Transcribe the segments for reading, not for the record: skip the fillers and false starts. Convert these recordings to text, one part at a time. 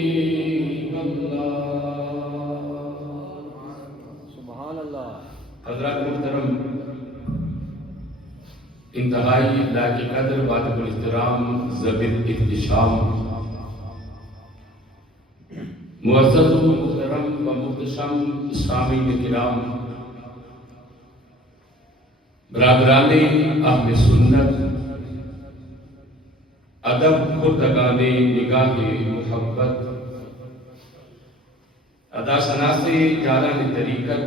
حبیب اللہ۔ سبحان اللہ۔ حضرات محترم، انتہائی لائق قدر واجب الاحترام ذبیح احتشام معزز و محترم و محتشم سامعین کرام، برادران اہل سنت، ادب خردگان نگاہ محبت، ادا ثنا سے جاران طریقت،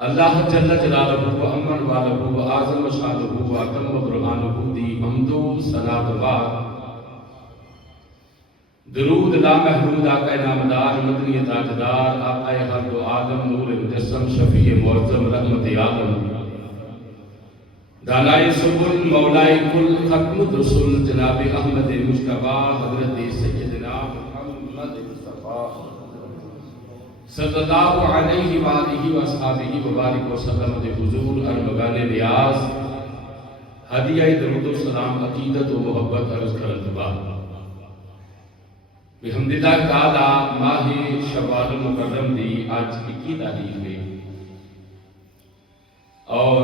اللہ جل جلالہ و امن والہ و اعظم شانہ و اتم برہانہ دی حمد و ثنا و بعد، درود لامحدود آقا نامدار مدنی تاجدار آقا ہر دو آدم نور مجسم شفیع معظم رحمت عالم دانائے سبل مولائے کل ختم الرسل جناب احمد مصطفیٰ حضرت سیدنا محمد مصطفیٰ صلی اللہ علیہ وآلہ وآصحابہ وبارک وسلم دے حضور ارمغان نیاز ہدیہ درود و سلام عقیدت و محبت عرض کرت بعد، بحمدللہ تعالی ماہ شوال المکرم دی آج 21 تاریخ ہے اور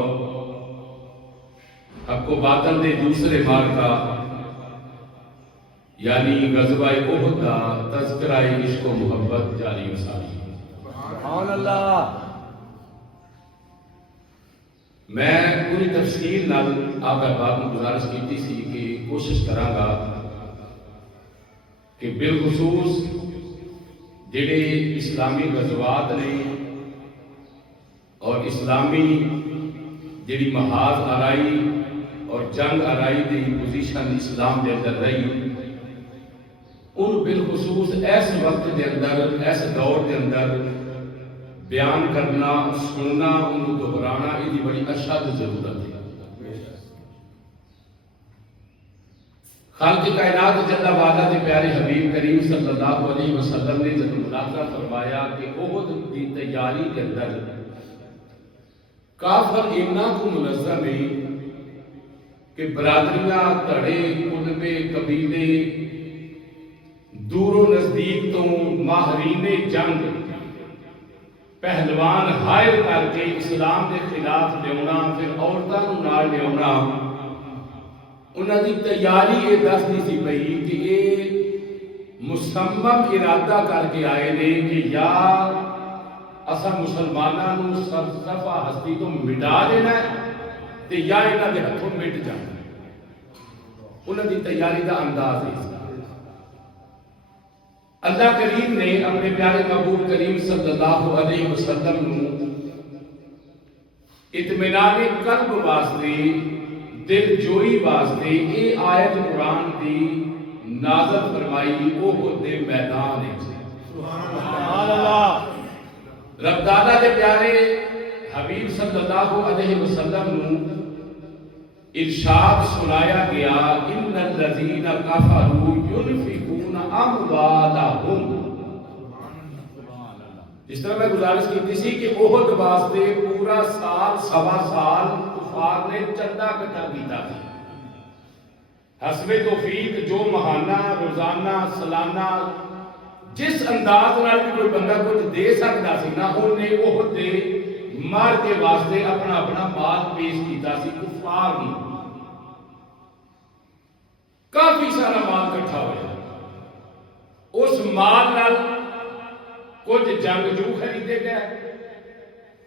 حق و باطل دے دوسرے مار کا یعنی غزوہ احد کا تذکرہ عشق و محبت جاری و ساری۔ سبحان اللہ۔ میں پوری تفصیل نال آپ احباب کو گزارش کی سی کہ کوشش کراں گا کہ بالخصوص جڑے اسلامی غزوات نے اور اسلامی جڑی محاذ آرائی اور جنگ آرائی دی پوزیشن اسلام دے اندر رہی، ان بالخصوص ایس وقت دے اندر، ایس دور دے اندر بیان کرنا، سننا، ان کو دہرانا یہ بڑی اشد ضرورت ہے۔ خالق کائنات جل وعلا دے پیارے حبیب کریم صلی اللہ علیہ وسلم نے جب ملاحظہ فرمایا کہ احد کی تیاری کے اندر کافر اتنا کو منظم ہے کہ برادریاں، تڑے، قلبے، قبیلے، دور و نزدیک تو ماہرین جنگ، پہلوان ہائر کر کے اسلام کے خلاف لیونا، پھر عورتوں کو نال لیونا، انہاں دی تیاری یہ دس دی سی پئی کہ یہ مصمم ارادہ کر کے آئے نے کہ یا اسا مسلماناں نو صفا ہستی تو مٹا دینا ہے تے یا انہاں دے ہتھوں مٹ جانا۔ انہاں دی تیاری دا انداز ہے۔ اللہ کریم نے اپنے پیارے محبوب کریم صلی اللہ علیہ وسلم نو اطمینان قلب واسطے، دل جوئی واسطے اے آیت قرآن دی نازل فرمائی احد دے میدان وچ۔ سبحان اللہ۔ رب تعالیٰ دے پیارے حبیب صلی اللہ علیہ وسلم نو ارشاد سنایا گیا، ان الذین کفروا ينفقون اموالهم۔ اس طرح میں گزارش کی تھی کہ احد واسطے پورا سال، سوا سال کفار نے چندہ اکٹھا کیتا تھا۔ حسب توفیق جو ماہانہ، روزانہ، سالانہ جس انداز نال بھی کوئی بندہ کچھ دے سکتا سی نا، انہیں احد دے مار کے واسطے اپنا اپنا مال پیش کیتا سی کفار نے۔ کافی سارا مال اکٹھا ہوا، اس مال نال کچھ جنگجو خریدے گئے،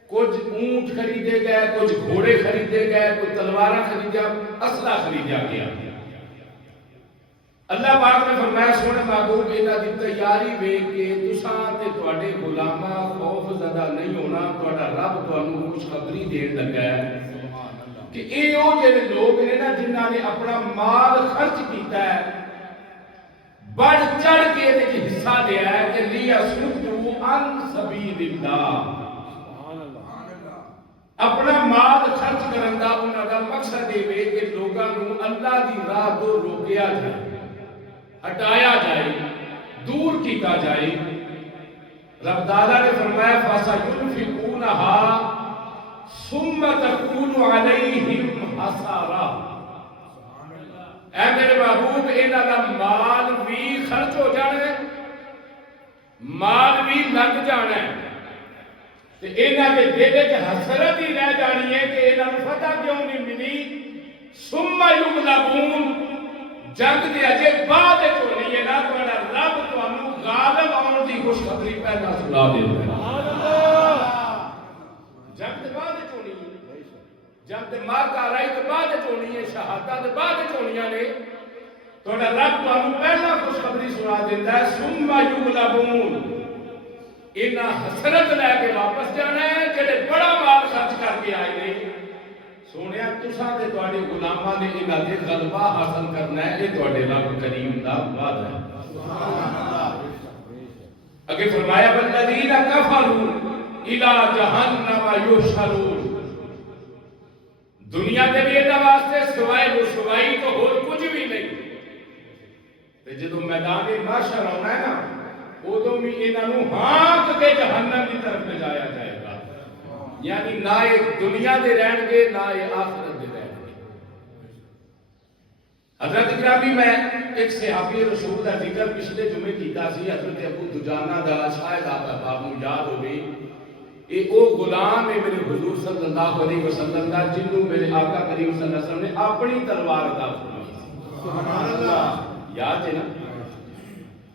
کچھ اونٹ خریدے گئے، کچھ گھوڑے خریدے گئے، کچھ تلوار خریدا، اسلحہ خریدا گیا۔ اللہ پاک نے فرمایا سونے محبوب انہاں دی تیاری ویکھ کے تساں تے تواڈے غلاماں خوف زدہ نہیں ہونا، تواڈا رب تانوں خوشخبری دین لگا ہے کہ اے او جڑے لوگ نے نا جنہاں نے اپنا مال خرچ کیتا ہے، بڑھ چڑھ کے دے حصہ لیا ہے کہ لیصدوا عن سبیل اللہ، اپنا مال خرچ کرن دا انہاں دا مقصد یہ ہے کہ لوگاں نوں اللہ دی راہ تو روکیا جائے، ہٹایا جائے، دور کیتا جائے۔ رب تعالیٰ نے فرمایا فَسَيُنْفِقُونَهَا ثُمَّ تَكُونُ عَلَيْهِمْ حَسَرَةٌ، محبوب انہاں دا مال بھی خرچ ہو جانا ہے، مال بھی لگ جانا ہے، تے انہاں دے دل وچ حسرت ہی رہ جانی ہے کہ انہاں نوں فتح کیوں نہیں ملی۔ ثم یغلبون، جنگ دے اجے بعد وچ ہونی ہے نا، تہاڈا رب تانوں غالب آਉਣ دی خوشخبری پہلا سنا دیندا ہے۔ سبحان اللہ جنگ دے بعد وچ ہونی ہے، جنگ دے مارکا رائی دے بعد وچ ہونی ہے، شہادت دے بعد وچ ہونیاں نے، تہاڈا رب تانوں پہلا خوشخبری سنا دیندا ہے۔ ثم یغلبون، انہاں حسرت لے کے واپس جانا ہے جڑے بڑا مال خرچ کر کے آئے نے۔ سونیا تساں تے تواڈے غلاماں نے انہاں دے غلبہ حاصل کرنا ہے، یہ تواڈے رب کریم دا وعدہ ہے۔ اگے فرمایا والذین کفروا الی جہنم یحشرون، دنیا دے بھی انہاں واسطے سوائے رسوائی تو اور کچھ بھی نہیں، تے جدوں میدان محشر آنا ہے نا، ادوں بھی انہاں نوں ہانک کے جہنم کی طرف لے جایا جائے گا، یعنی نہ یہ دنیا دے رہن گے نہ یہ آخرت دے رہن گے۔ حضرت گرامی میں ایک صحابی رسول کا ذکر پچھلے جمعے کیتا سی، حضرت ابو دجانہ دا، شاید آپ کو یاد ہوگی، یہ وہ غلام ہے میرے حضور صلی اللہ علیہ وسلم دا، جنوں میرے آقا کریم صلی اللہ علیہ وسلم نے اپنی تلوار عطا فرمائی سی۔ سبحان اللہ، یاد ہے نا؟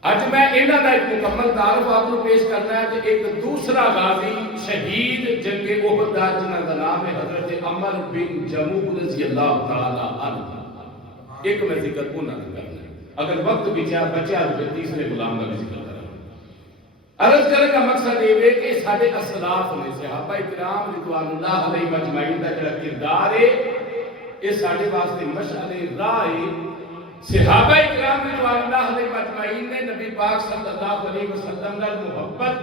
اج میں انہاں دا ایک مکمل تعارف آپ کو پیش کرنا ہے کہ ایک دوسرا غازی شہید جنگ احد دا، جنہاں دا نام ہے حضرت عمر بن جموح رضی اللہ تعالی عنہ، ایک میں ذکر انہاں دا کرنا ہے، اگر وقت بچا تو تیسرے غلام کا بھی ذکر کرنا ہے۔ عرض کرنے کا مقصد یہ ہے کہ سارے اسلاف نے، صحابہ کرام رضوان اللہ علیہ مجمعین کا جڑا کردار ہے، یہ سارے واسطے مشعل راہ ہے۔ صحابہ کرام رضوان اللہ علیہ مجمعین نے نبی پاک صلی اللہ علیہ وسلم نال محبت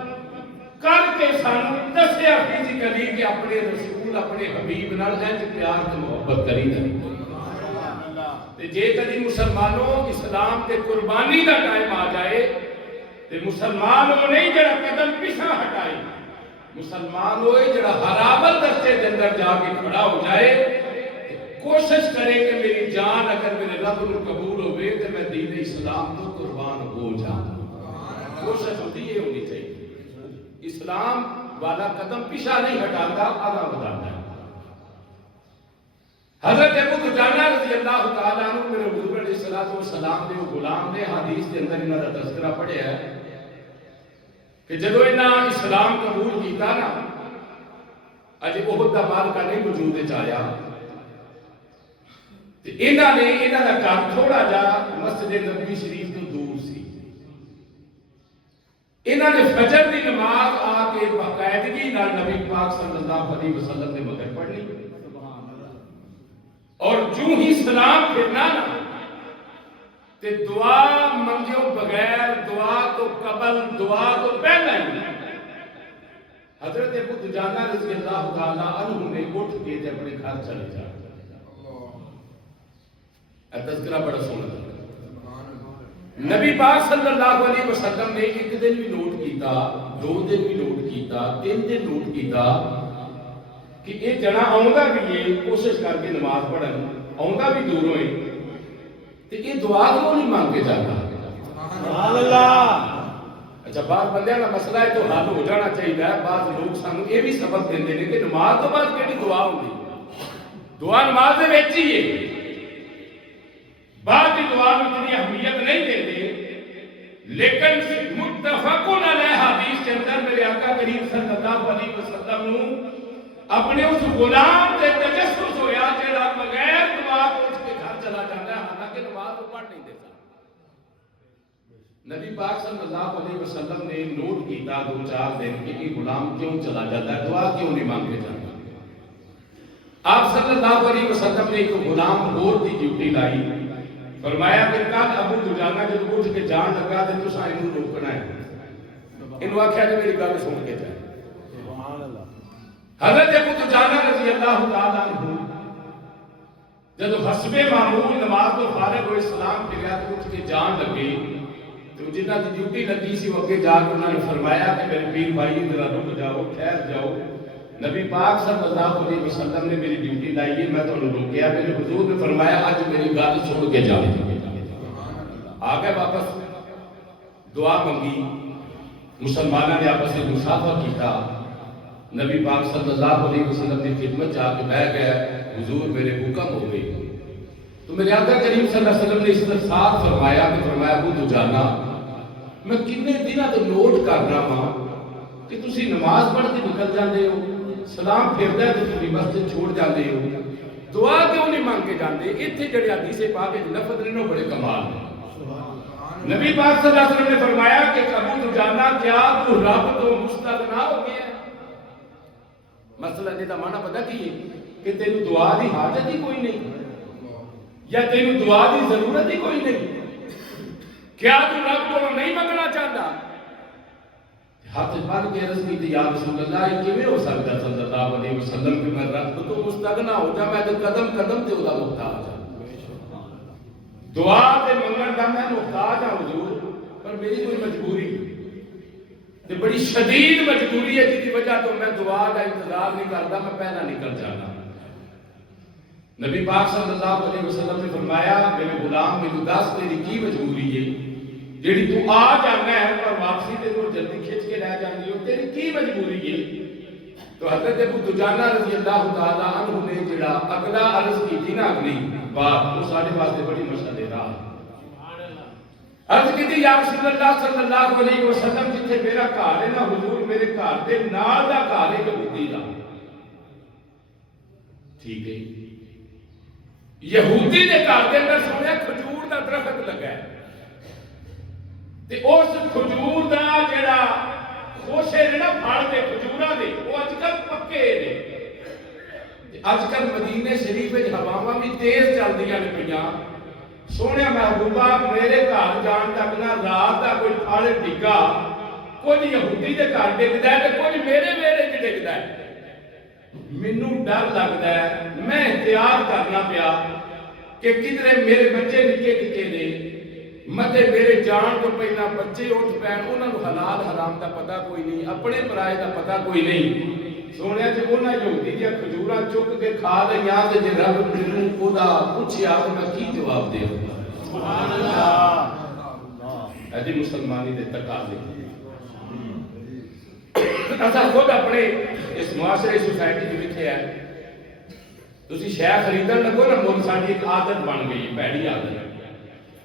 کر کے سانوں دسیا فزیکلی کہ اپنے رسول اپنے حبیب نال انج پیار تے محبت کری دا۔ تے جے کدی مسلمانوں اسلام تے قربانی دا ٹائم آ جائے تے مسلمان وہ نہیں جڑا قدم پیچھے ہٹائے، مسلمان ہوئے جڑا ہرابل درجے دے اندر جا کے کھڑا ہو جائے، کوشش کرے کہ میری جان اگر میرے رب کو قبول ہوئے تو میں دین اسلام تو قربان ہو جاؤں۔ کوشش ہوتی ہے ہونی چاہیے، اسلام والا قدم پیچھے نہیں ہٹاتا، آگاہ بڑھاتا ہے۔ حضرت ابو دجانہ رضی اللہ تعالیٰ عنہ میرے حضور علیہ الصلوۃ والسلام دے وہ غلام نے حدیث کے اندر انہاں دا تذکرہ پڑھیا ہے کہ جدو انہاں اسلام قبول کیتا نا، اج احد دا مارکا نہیں وجود وچ آیا، انہاں نے انہاں دا گھر تھوڑا جا مسجد نبوی شریف تو دور سی، انہاں نے فجر دی نماز آ کے باقاعدگی نال نبی پاک صلی اللہ علیہ وسلم نے مگر پڑھنی، اور جو ہی سلام پھرنا نا تے دعا منگیو بغیر، دعا تو قبل، دعا تو پہلا ہی حضرت ابو دجانہ رضی اللہ تعالیٰ عنہ نے اٹھ کے اپنے گھر چلے جا۔ تذکرہ بڑا سونا تھا، نبی پاک صلی اللہ علیہ وسلم نے ایک دن بھی نوٹ کیتا، 2 دن بھی نوٹ کیتا، 3 دن نوٹ کیتا کہ یہ جنا آؤندا بھی ہے، کوشش کر کے نماز پڑھن آؤندا بھی دور ہوئے تے یہ دعا کیوں نہیں مانگ کے جاتا؟ سبحان اللہ۔ اچھا بعض بندیاں کا مسئلہ ہے تو حل ہو جانا چاہیے، بعض لوگ سانوں یہ بھی سبق دیندے نے کہ نماز تو بعد کیڑی دعا ہوندی، دعا نماز دے وچ ہی ہے، بعد کی دعا میں اتنی اہمیت نہیں دیتے، لیکن متفقون علیہ حدیث کے اندر میرے آقا کریم صلی اللہ علیہ وسلم نے اپنے اس غلام سے تجسس ہویا جڑا بغیر دعا کو اس کے گھر چلا جاتا ہے، حالانکہ نماز کو پڑھ نہیں دیتا۔ نبی پاک صلی اللہ علیہ وسلم نے نوٹ کیتا 2-4 دن کہ یہ غلام کیوں چلا جاتا ہے، دعا کیوں نہیں مانگے جاتا۔ آپ صلی اللہ علیہ وسلم نے ایک غلام اور کی ڈیوٹی لائی، فرمایا کہ کل ابو دجانہ جب اٹھ کے جان لگا تو تساں اینوں روکنا ہے، اینوں آکھیا کہ میری گل سن کے جائے۔ سبحان اللہ۔ حضرت ابو دجانہ رضی اللہ تعالیٰ عنہ جب حسب معمول نماز تو فارغ ہوئے، سلام پھریا تو اٹھ کے جان لگے، تو جنہاں کی ڈیوٹی لگی سی وہ اگے جا کے انہوں نے فرمایا کہ میرے پیر بھائی ذرا رک جاؤ، ٹھہر جاؤ، نبی پاک صلی اللہ علیہ وسلم نے میری ڈیوٹی لائی ہے، میں تمہیں روکیا، میرے حضور نے فرمایا آج میری گل سن کے جاؤ۔ آ گئے واپس دعا منگی مسلمانوں نے آپس میں مصافحہ کیتا نبی پاک صلی اللہ علیہ وسلم کی خدمت جا کے بیٹھ گئے حضور میرے حکم ہو گئی تو میرے آقا کریم صلی اللہ علیہ وسلم نے استفسار فرمایا کہ فرمایا ابو دجانہ میں کتنے دنوں تو نوٹ کر رہا ہوں کہ تسی نماز پڑھ کے نکل جاتے ہو سلام پھردا ہے تو تسی مسجد چھوڑ جاتے ہو دعا کیوں نہیں مانگ کے جاتے اتنے جڑے حدیث پاک کے لفظ نے بڑے کمال ہیں نبی پاک صلی اللہ علیہ وسلم نے فرمایا کہ ابو دجانہ کیا تو رب تو مستغنا ہو گیا ہے مسئلہ جیتا مانا پتہ کی ہے کہ تینوں دعا دی حاجت ہی کوئی نہیں یا تینوں دعا دی ضرورت ہی کوئی نہیں کیا تو رب کو نہیں منگنا چاہتا ہاتھ بن کے عرض کی تھی یا رسول اللہ یہ کیویں ہو سکتا صلی اللہ علیہ وسلم کہ میں رب تو مستغنا ہو جا میں تو قدم قدم تے اودا محتاج ہوں دعا تے منگن دا میں محتاج ہوں حضور پر میری کوئی مجبوری تے بڑی شدید مجبوری ہے جس کی وجہ تو میں دعا کا انتظار نہیں کرتا میں پہلا نکل جانا نبی پاک صلی اللہ علیہ وسلم نے فرمایا میرے غلام مینوں دس تیری کی مجبوری ہے جیڑی تو آ جانا ہے پر واپسی تے تو جلدی کھچ کے لے جاندی ہو تیری کی مجبوری ہے تو حضرت ابو دجانہ رضی اللہ تعالی عنہ نے جڑا اگلا عرض کی تھی نا اگلی بات وہ سارے واسطے بڑی مسئلہ راہ عرض کی تھی یا رسول اللہ صلی اللہ علیہ وسلم جتھے میرا گھر ہے نا حضور میرے گھر دے نال دا گھر ہے یہودی دا ٹھیک ہے یہودی دے گھر دے اندر سنیا کھجور دا درخت لگا ہے تے اس کھجور دا جڑا خوشے نے نا پھڑ دے کھجوراں دے وہ اج کل پکے نے اج کل مدینے شریف وچ ہواواں بھی تیز چلدیاں نے پیاں سونے محبوبہ میرے گھر جان تک نہ رات دا کوئی پھڑ ڈگا کوئی یہودی دے گھر ڈگدا ہے تے کوئی میرے ویڑے وچ ڈگدا ہے مینوں ڈر لگدا ہے میں احتیاط کرنا پیا کہ کدھر میرے بچے نکے نکے نے متے میرے جان تو پہلا بچے اٹھ پین انہاں نوں حلال حرام دا پتہ کوئی نہیں اپنے پرائے دا پتہ کوئی نہیں سونے تے انہاں یہودی دی کھجوراں چک کے کھا لਈਆਂ تے جے رب مینوں خدا پوچھیا تے میں کی جواب دیواں سبحان اللہ ادی مسلمانی دے تقاضے اسا خود اپنے اس معاشرے سوسائٹی دے وچ ہے تسی شے خریدن لگو نا مول ساڈی ایک عادت بن گئی پیڑی عادت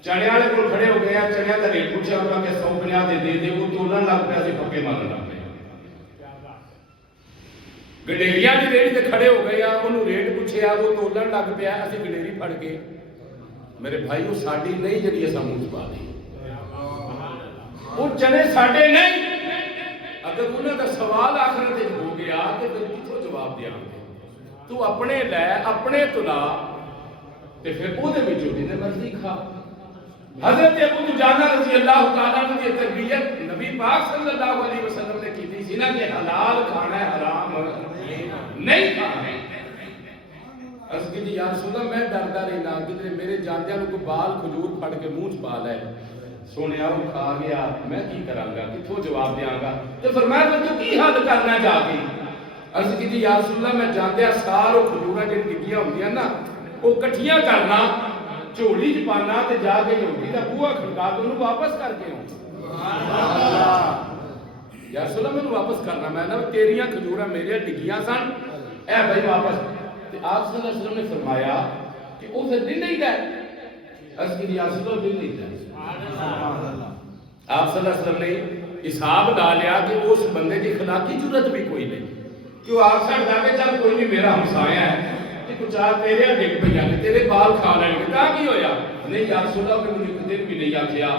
چنے والے کو کھڑے ہو گیا چنیا کا ریٹ پوچھا انہوں نے 150 دے وہ تولن لگ پیا سی پکے مارن لگ پے گڈیریاں دی ریڑھی تے کھڑے ہو گئے انہوں ریٹ پوچھیا وہ تولن لگ پیا اسی گڈیری پھڑ کے میرے بھائی وہ ساڈی نہیں جڑی اساں منہ پا دی وہ چنے ساڈے نہیں اگر انہاں دا سوال آخرت وچ ہو گیا تے پھر کتھوں جواب دیاں تو اپنے لے اپنے تلا تے پھر او دے وچ جوڑی تے مرضی کھا حضرت ابو دجانہ رضی اللہ تعالیٰ عنہ کی تربیت نبی پاک صلی اللہ علیہ وسلم نے کی تھی نا کہ حلال کھانا ہے حرام نہیں کھانا ہے عرض کی یا رسول اللہ میں ڈردا رہنا کہ میرے جاندیاں نوں کوئی بال کھجور پھڑ کے منہ چ پا لے سونیا وہ کھا گیا میں کی کراں گا کتھوں جواب دیاں گا تے فرمایا تو کی حل کرنا جا کے عرض کی یا رسول اللہ میں جاندیاں سارو کھجوراں جڑی ڈگیاں ہوندیاں نا وہ کٹھیاں کرنا چولی چ پانا تے جا کے یہودی دا بوہا کھڑکا کے انہوں واپس کر کے یا رسول اللہ میں واپس کرنا میں نہ تیریاں کھجوراں میرے ڈگیاں سن اے بھائی واپس تے آپ صلی اللہ علیہ وسلم نے فرمایا کہ وہ پھر دن نہیں گئے عرض کی یا رسول اللہ دن نہیں گئے آپ صلی اللہ علیہ وسلم نے حساب ڈالیا کہ اس بندے کی اخلاقی جرت بھی کوئی نہیں کہ وہ آپ سے ڈا کے چل کوئی نہیں میرا ہمسایا ہے کچھ آ تیرے ڈگ پہ تیرے بال کھا لیں گے کہاں کی ہویا نہیں یا رسول اللہ میں مجھے دن بھی نہیں آخیا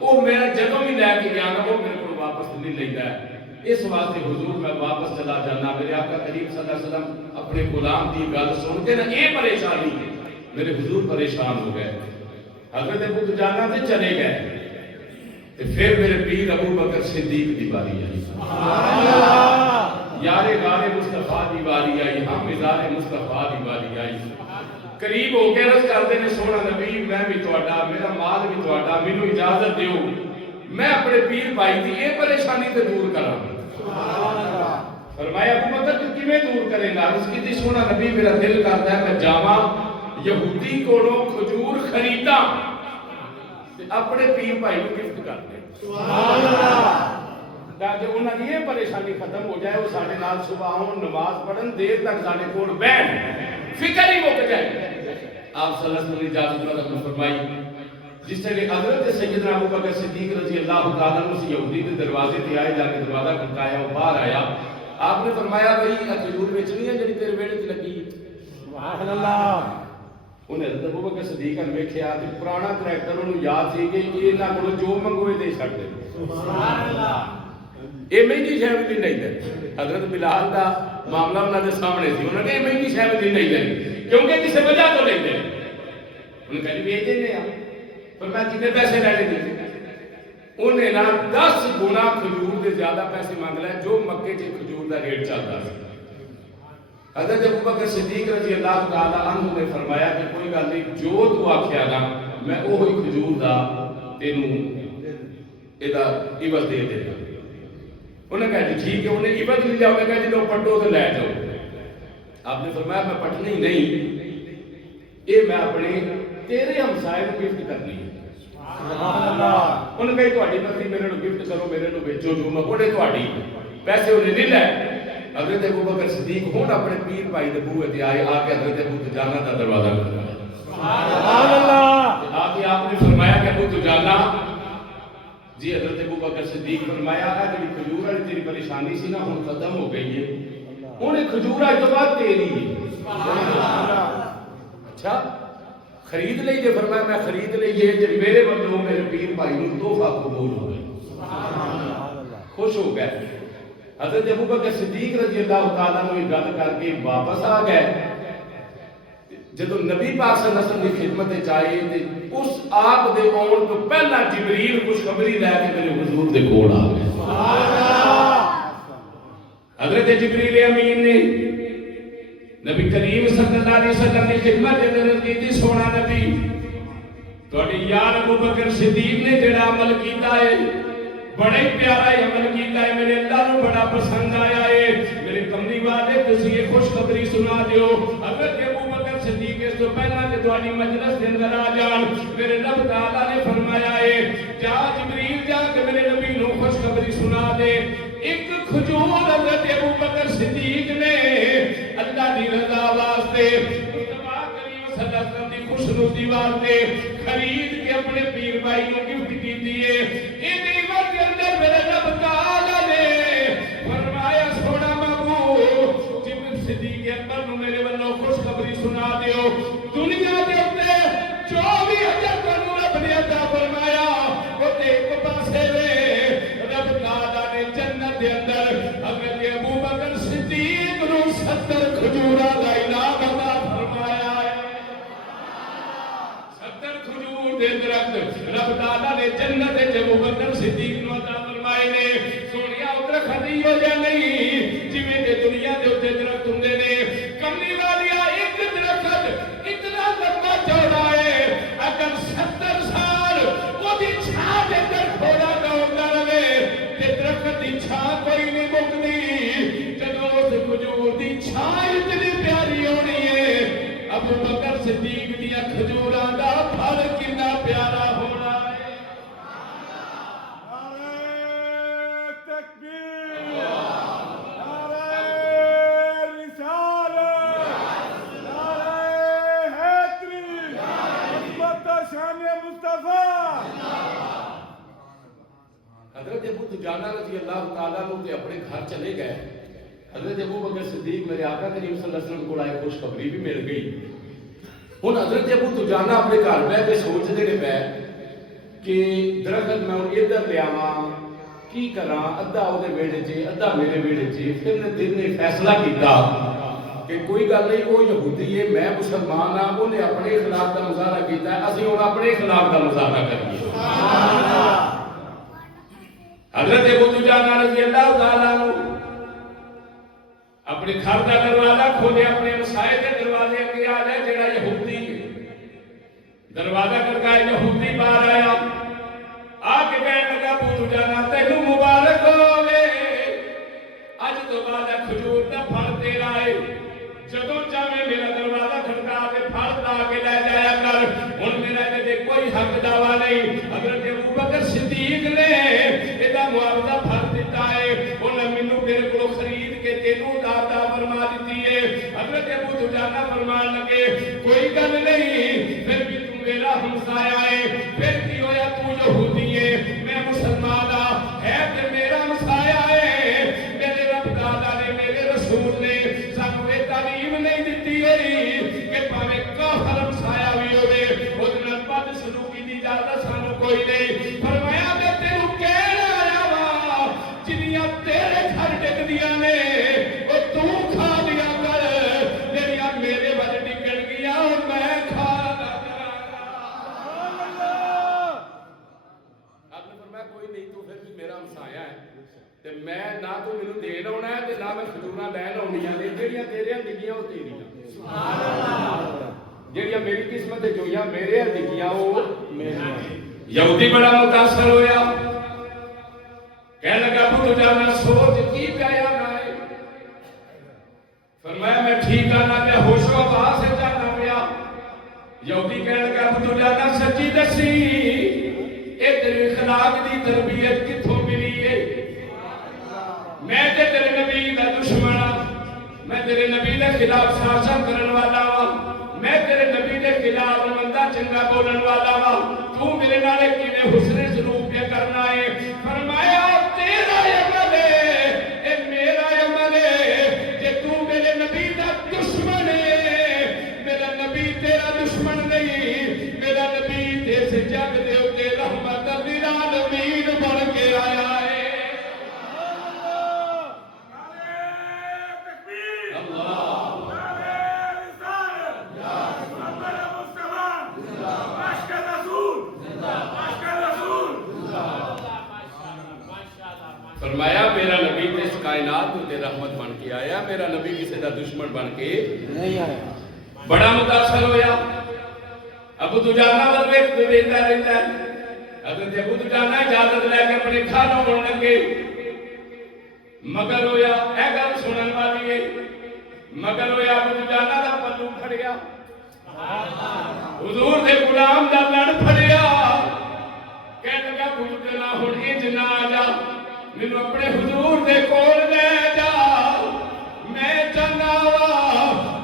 وہ میرا جدوں بھی لے کے گیا نا وہ میرے کو واپس نہیں لیتا ہے اس واسطے حضور میں واپس چلا جانا میرے آقا کریم صلی اللہ علیہ وسلم اپنے غلام کی گل سن کے نا یہ پریشانی میرے حضور پریشان ہو گئے حضرت ابو دجانہ سے چلے گئے پھر میرے پیر ابو بکر صدیق دی باری آئی یارے غار مصطفیٰ دی باری آئی ہم مزار مصطفیٰ دی باری آئی قریب ہو کے عرض کرتے نے سونا نبی میں بھی تہاڈا میرا مال بھی تہاڈا مینوں اجازت دیو میں اپنے پیر بھائی دی یہ پریشانی تے دور کراں فرمایا ابو بکر تو کیویں دور کرے گا اس کی سونا نبی میرا دل کرتا ہے میں جاواں یہودی کولوں کھجور خریداں تے اپنے پیر بھائی کو گفٹ کر دیں سبحان اللہ تاکہ انہوں کی یہ پریشانی ختم ہو جائے، وہ سارے نال صبح آؤں نماز پڑھن دیر تک سارے کول بیٹھ فکر ہی مک جائے۔ آپ صلی اللہ علیہ وسلم نے اجازت عطا فرمائی۔ جس طرح حضرت سیدنا ابو بکر صدیق رضی اللہ تعالیٰ عنہ اس یہودی کے دروازے پہ آئے، جا کے دروازہ کھٹکایا، وہ باہر آیا، آپ نے فرمایا بھائی کھجور بیچنی ہے جڑی تیرے ویڑے تے لگی؟ سبحان اللہ انہیں حضرت ابو بکر صدیق نے ویکھیا تے پرانا کریکٹر انہوں یاد سی کہ انہاں کولوں جو منگو دے چھڈ دے۔ سبحان اللہ یہ مہنگی شے بھی نہیں دے۔ حضرت بلال دا معاملہ انہوں نے سامنے سی، انہوں نے کہا یہ مہنگی شے بھی نہیں دے کیونکہ کسی وجہ تو نہیں دے۔ انہوں نے کہا بیچ دینے ہیں، پر میں کتنے پیسے لینے دے؟ انہیں نہ 10 گنا کھجور دے زیادہ پیسے مانگ لے جو مکے کے کھجور دا ریٹ چلتا ہے۔ حضرت ابو بکر صدیق رضی اللہ تعالیٰ عنہ نے فرمایا کہ کوئی گل نہیں، جو تو آکھیا نا میں وہی کھجور دا تینوں ایدا عوض دے دے گا۔ انہوں نے کہا جی ٹھیک ہے، انہیں عوض لے جاؤ، انہوں نے کہا جی لو پٹو تو لے جاؤ۔ آپ نے فرمایا میں پٹنی نہیں، یہ میں اپنے تیرے ہمسائے کو گفٹ کرنی ہے۔ سبحان اللہ انہوں نے کہا تہاڈی مرضی، میرے کو گفٹ کرو، میرے کو بیچو، جو میں کوڑے تہاڈی پیسے انہیں نہیں لے۔ حضرت ابو بکر صدیق ہون اپنے پیر بھائی دے بوئے تے آئے، آ کے حضرت ابو دجانہ دا دروازہ کھٹکایا۔ سبحان اللہ آ کے آپ نے فرمایا کہ ابو دجانہ جی، حضرت ابو بکر صدیق فرمایا ہے جی کھجور والی تیری پریشانی سی نا ہن ختم ہو گئی ہے، ہن یہ کھجور اج تو بعد تیری ہے۔ اچھا خرید لئی جے؟ فرمایا میں خرید لئی ہے، جے میرے والوں میرے پیر بھائی نوں تحفہ قبول ہو گیا، خوش ہو گئے۔ حضرت ابو بکر صدیق رضی اللہ تعالیٰ عنہ یہ گل کر کے واپس آ گئے۔ جدو نبی پاک صلی اللہ علیہ وسلم کی خدمت چاہیے تے اس آپ دے آن تو پہلا جبریل خوشخبری لے کے میرے حضور دے کول آ گئے۔ حضرت جبریل امین نے نبی کریم صلی اللہ علیہ وسلم کی خدمت کی سونا نبی تھوڑی یار ابو بکر صدیق نے جڑا عمل کیتا ہے بڑا ہی پیارا عمل کیتا ہے، میرے اللہ کو بڑا پسند آیا ہے۔ میرے کملی والے تسی یہ خوشخبری سنا دیو۔ حضرت ابو بکر صدیق اس تو پہلا کہ تہاڈی مجلس کے اندر آ جان، میرے رب تعالیٰ نے فرمایا ہے جا جبریل جا کے میرے نبی نو خوشخبری سنا دے۔ ایک کھجور حضرت ابو بکر صدیق نے اللہ دی رضا واسطے مصطفیٰ کریم صلی اللہ علیہ وسلم دی خوشنودی واسطے خرید کے اپنے پیر بھائی کو گفٹ کی ہے۔ ان وقت کے اندر میرے رب تعالیٰ نے فرمایا سونا محبوب جب صدیق اکبر نو میرے والوں خوشخبری سنا دیو، دنیا کے اندر جو بھی حجر کو رب نے عطا فرمایا وہ ایک پاسے وے رب تعالیٰ نے جنت کے اندر حضرت ابو بکر صدیق نو 70 کھجوراں دا انعام عطا فرمایا ہے۔ 70 کھجور دے درخت رب تعالیٰ نے جنت وچ ابو بکر صدیق نو عطا فرمائے نے۔ سونیا درخت ہی ہو جا نہیں جویں دے دنیا دے اوتے درخت ہوندے نے، کملی والیا ایک درخت اتنا لمبا چوڑا ہے اگر 70 سال وہ دی چھاں دے اندر کھولا ہوتا رہے تے درخت دی چھاں کوئی نہیں مکدی۔ جدوں اس کھجور دی چھاں اتنی پیاری ہونی ہے، ابو بکر صدیق دیا کھجوراں دا پھل کتنا پیارا ہونا ہے۔ نعرہ تکبیر نعرہ رسالت نعرہ حیدری عظمت شان مصطفیٰ۔ حضرت ابو دجانہ رضی اللہ تعالیٰ عنہ تے اپنے گھر چلے گئے۔ حضرت ابو بکر صدیق میرے آقا کریم صلی اللہ علیہ وسلم کو آئے، خوشخبری بھی مل گئی۔ ہن حضرت ابو دجانہ اپنے گھر بیٹھ کے سوچتے نے پے کہ درخت میں ہن ادھر لے آواں کی کراں، ادھا وہ ویڑے چ ادھا میرے ویڑے چ۔ پھر نے دل نے فیصلہ کیتا کہ کوئی گل نہیں، وہ یہودی ہے میں مسلمان ہاں، انہیں اپنے اخلاق کا مظاہرہ کیتا ہے، اسی ہن اپنے اخلاق کا مظاہرہ کریے۔ حضرت ابو دجانہ رضی اللہ تعالیٰ عنہ اپنے گھر کا دروازہ کھولے، اپنے مسائل کے دروازے اگے آ جائے جڑا یہودی دروازہ کھڑکائے، یہودی باہر آیا، آ کے کہنے لگا ابو دجانہ تینوں مبارک ہوے، اج تو بعد کھجور دا پھل تیرا ہے، جدوں چاہے میرا دروازہ کھڑکا کے پھل لا کے لے جایا کر، ہن میرا تے کوئی حق دعویٰ نہیں۔ صدیق نے یہ معاوضہ بھر دیتا ہے انہیں مینوں میرے کو خرید کے تینوں عطا فرما دیتی ہے حضرت ابو دجانہ فرمان لگے کوئی گل نہیں پھر بھی تو میرا ہمسایا ہے پھر کی ہویا تو یہودی ہے میں مسلمان ہے تے میرا ہمسایا ہے میرے رب دادا نے میرے رسول نے سانو یہ تعلیم نہیں دیتی ہوئی کہ پاوے کافر ہمسایا بھی ہوئے اس نال بد سلوکی دی اجازت سانو کوئی نہیں فرمایا میں تینوں کہہ آیا وا جنیاں تیرے گھر ڈگدیاں نے وہ تو کھا لیا کر جنیاں میرے ول ڈگن گیا اور میں کھا لیا آپ نے فرمایا کوئی نہیں تو پھر بھی میرا ہمسایا ہے تے میں نہ تو مینوں دین آਉਣਾ ہے تے نہ میں کھجوراں لین آਉਣੀਆਂ نے جڑیاں تیرے ڈگیاں وہ تیریاں سبحان اللہ جڑیاں میری قسمت جو یا میرے ڈگیاں وہ میریاں یہودی بڑا متاثر ہویا کہنے لگا ابو دجانہ سوچ کی پیا نہ ہے فرمایا میں ٹھیک آنا پیا ہوش و آواز سے جانا پیا یہودی کہنے لگا ابو دجانہ سچی دسی اے تیری اخلاق دی تربیت کتھوں ملی ہے میں تے تیرے نبی دا دشمن ہاں میں تیرے نبی دے خلاف سازش کرن والا ہاں میں تیرے نبی دے خلاف مندا چنگا بولن والا ہاں تو میرے نال کیویں حسن سلوک پہ کرنا ہے فرمایا تیرا عمل ہے اے میرا عمل ہے جے تو میرے نبی دا دشمن ہے میرا نبی تیرا دشمن نہیں میرا نبی اس جگ دے اوتے رحمت للعالمین بن کے آیا ہے فرمایا میرا نبی اس کائنات میں رحمت بن کے آیا میرا نبی کسی کا دشمن بن کے نہیں آیا بڑا متاثر ہویا ابو دجانہ ویکھ ویندا رہندا ہے حضرت ابو دجانہ اجازت لے کے اپنے کھانوں ہونے لگے مگر ہویا اے گل سنن والی ہے مگر ہویا ابو دجانہ دا پلو پھڑیا حضور دے غلام دا لڑ پھڑیا کہنے لگا بجنا ہن انج نہ آ جا مینوں اپنے حضور دے کول لے جا میں چاہنا وا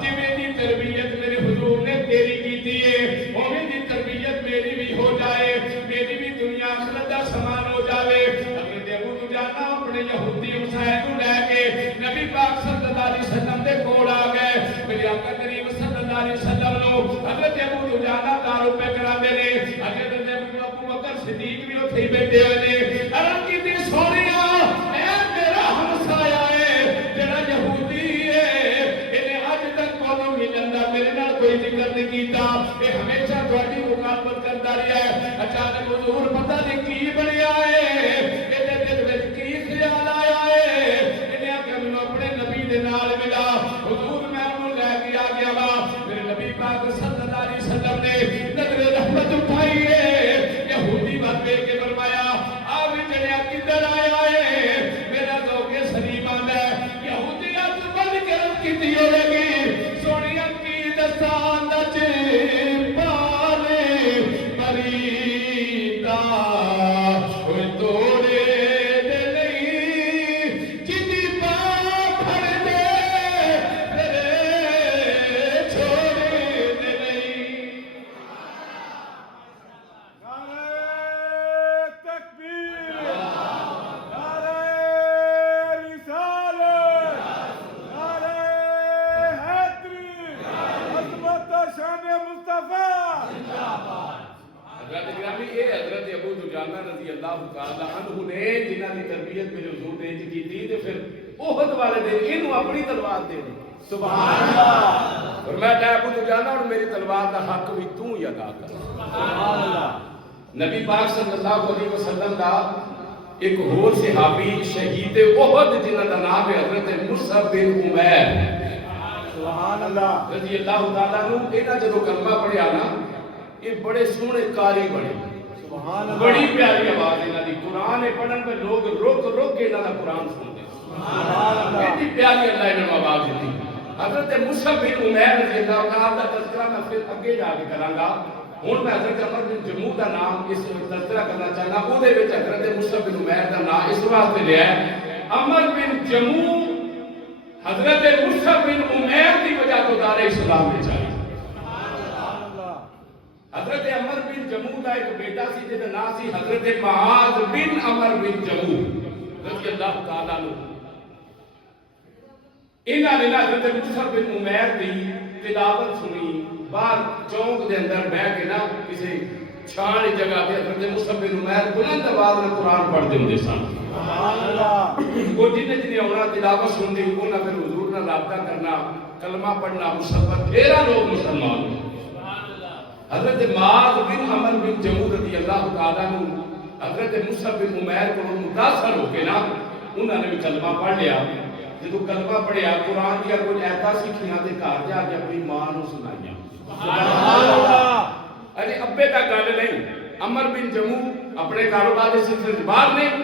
جویں دی تربیت میرے حضور نے تیری کیتی ہے اوویں دی تربیت میری بھی ہو جائے میری بھی دنیا آخرت دا سامان ہو جائے حضرت ابو دجانہ اپنے یہودی ہمسائے کو لے کے نبی پاک صلی اللہ علیہ وسلم دے کول آ گئے میرے آقا کریم صلی اللہ علیہ وسلم نو حضرت ابو دجانہ تعارف پہ کراندے نے حضرت ابو بکر صدیق بھی اوتھے ہی بیٹھے ہوئے نے عرض کیتی سونیا اے میرا ہمسایا ہے جڑا یہودی ہے انہیں اج تک کونوں ملن دا میرے نال کوئی ذکر نہیں کیتا اے ہمیشہ تہاڈی مخالفت کردا رہیا ہے اچانک حضور پتہ نہیں کی بنیا ہے ایدے دل وچ کی خیال آیا ہے انہیں آکھیا مینوں اپنے نبی دے نال ملا حضور میں انہوں لے کے آ گیا وا میرے نبی پاک صلی اللہ علیہ وسلم نے نظر رحمت اٹھائی ہے یہودی بات دیکھ کے فرمایا آپ جڑیا کدھر آیا ہے میرا ذوق سلیم آندا ہے یہودیت بند کرن کیتی ہوے گی سونیا کی دساں دچ پالے پریتا اوے توڑے دے نہیں جدی پا پھڑ دے تیرے چھوڑے دے نہیں نعرہ تکبیر نعرہ رسالت نعرہ حیدری عظمت شان مصطفیٰ حضرت گرامی یہ حضرت ابو دجانہ رضی اللہ تعالی عنہ نے جنہاں دی تربیت میرے حضور نے کی تھی تے پھر احد والے دن اینو اپنی تلوار دے دی سبحان اللہ اور میں کہا ابو دجانہ اور میری تلوار دا حق بھی تو ہی ادا کر سبحان اللہ نبی پاک صلی اللہ علیہ وسلم دا ایک اور صحابی شہید احد جنہاں دا نام ہے حضرت مصعب بن عمیر سبحان اللہ رضی اللہ تعالیٰ عنہ انہاں جدوں کلمہ پڑھیا نا یہ بڑے سونے قاری بنے سبحان اللہ بڑی پیاری آواز انہاں دی قرآن پڑھن پہ لوگ روک روک کے انہاں دا قرآن سنتے سبحان اللہ اتنی پیاری اللہ انہاں کو آواز دیتی حضرت مصعب بن عمیر رضی اللہ تعالیٰ دا تذکرہ میں پھر اگے جا کے کراں گا ہوں میں حضرت عمر بن جموع کا نام اس تذکرہ کرنا چاہنا، وہ حضرت مصعب بن عمیر کا نام اس واسطے لیا ہے، عمر بن جموع حضرت مصعب بن عمیر کی وجہ تو دار اسلام میں چاہیے۔ حضرت عمر بن جموع کا ایک بیٹا سی جس کا نام سی حضرت معاذ بن عمر بن جموع رضی اللہ تعالیٰ عنہ۔ انہاں نے حضرت مصعب بن عمیر کی تلاوت سنی، باہر چوک دے اندر بیٹھ کے نا کسی چھان جگہ پہ حضرت مصعب بن عمیر بلند آواز میں قرآن پڑھتے ہوندے سن۔ وہ جنہیں جنہیں ہونا تلاوت سننی، انہاں پھر حضور نے رابطہ کرنا، کلمہ پڑھنا، مصحف پھیرا لوگ مسلمان ہوئے۔ حضرت معاذ بن عمر بن جموع رضی اللہ تعالیٰ عنہ حضرت مصعب بن عمیر کو متاثر ہو کے نا انہوں نے بھی کلمہ پڑھ لیا۔ جب کلمہ پڑھیا قرآن دیا کچھ ایتا سیکھیاں تے گھر جا کے اپنی ماں نو سنائیاں۔ ارے ابے کا گل نہیں، عمر بن جموع اپنے کاروبار کے سلسلے سے باہر نہیں،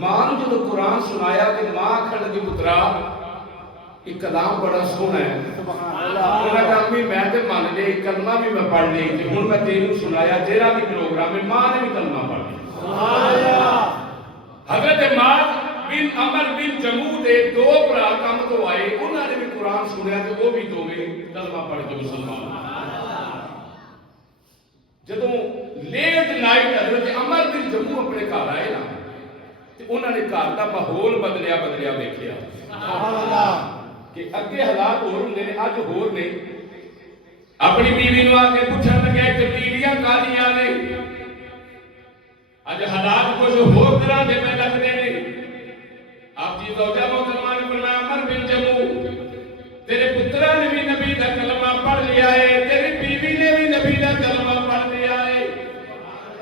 ماں نے جب قرآن سنایا تو ماں کھڑ دی پترا یہ کلام بڑا سونا ہے، انہوں نے کہا امی میں تے مان لے کلمہ بھی میں پڑھ لی تے ہن میں تینوں سنایا تیرا بھی پروگرام ہے، ماں نے بھی کلمہ پڑھ لیا۔ حضرت معاذ بن عمر بن جموع دے دو برا کم تو آئے، انہوں نے بھی قرآن سنیا تے وہ بھی دوویں کلمہ پڑھ کے مسلمان۔ جدوں لیٹ نائٹ حضرت عمر بن جموع اپنے گھر آئے نا تے انہوں نے گھر دا ماحول بدلیا ویکھیا کہ اگے حالات ہور ہوندے نے اج ہور نے۔ اپنی بیوی نو آ کے پوچھن لگے کہ بیویاں کالیاں نے، اج حالات کچھ ہور طرح دے میں لگدے نے۔ آپ جی زوجہ محترمہ نے فرمایا عمر بن جموع تیرے پترا نے بھی نبی کا کلمہ پڑھ لیا ہے، تیری بیوی نے بھی نبی کا کلمہ پڑھ لیا ہے۔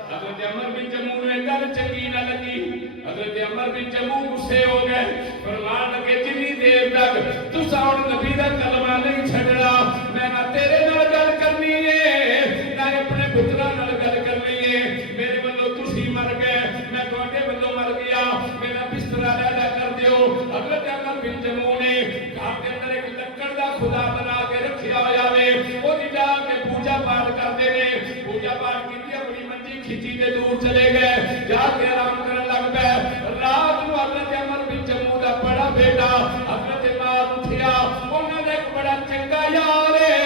حضرت عمر بن جموع نے گل چنگی نہ لگی، حضرت عمر بن جموع غصے ہو گئے، فرمان لگے جنی دیر تک تساں ہن نبی دا کلمہ نہیں چھڈنا میں نہ تیرے نال گل کرنی ہے نہ اپنے پترا نال گل کرنی ہے، میرے ولوں تسی مر گئے میں تواڈے ولوں مر گیا، میرا بستر علیحدہ کر دیو۔ حضرت عمر بن جموع نے گھر کے اندر ایک لکڑ دا خدا بنا کے رکھیا ہوا وے، وہ جا کے پوجا پاٹ کرتے نے، پوجا پاٹ کی اپنی منجی کھچی تے دور چلے گئے، جا کے آرام کرن لگ پے۔ رات نو حضرت عمر بن جموع دا بڑا بیٹا حضرت معاذ اٹھیا، انہاں نے ایک بڑا چنگا یار ہے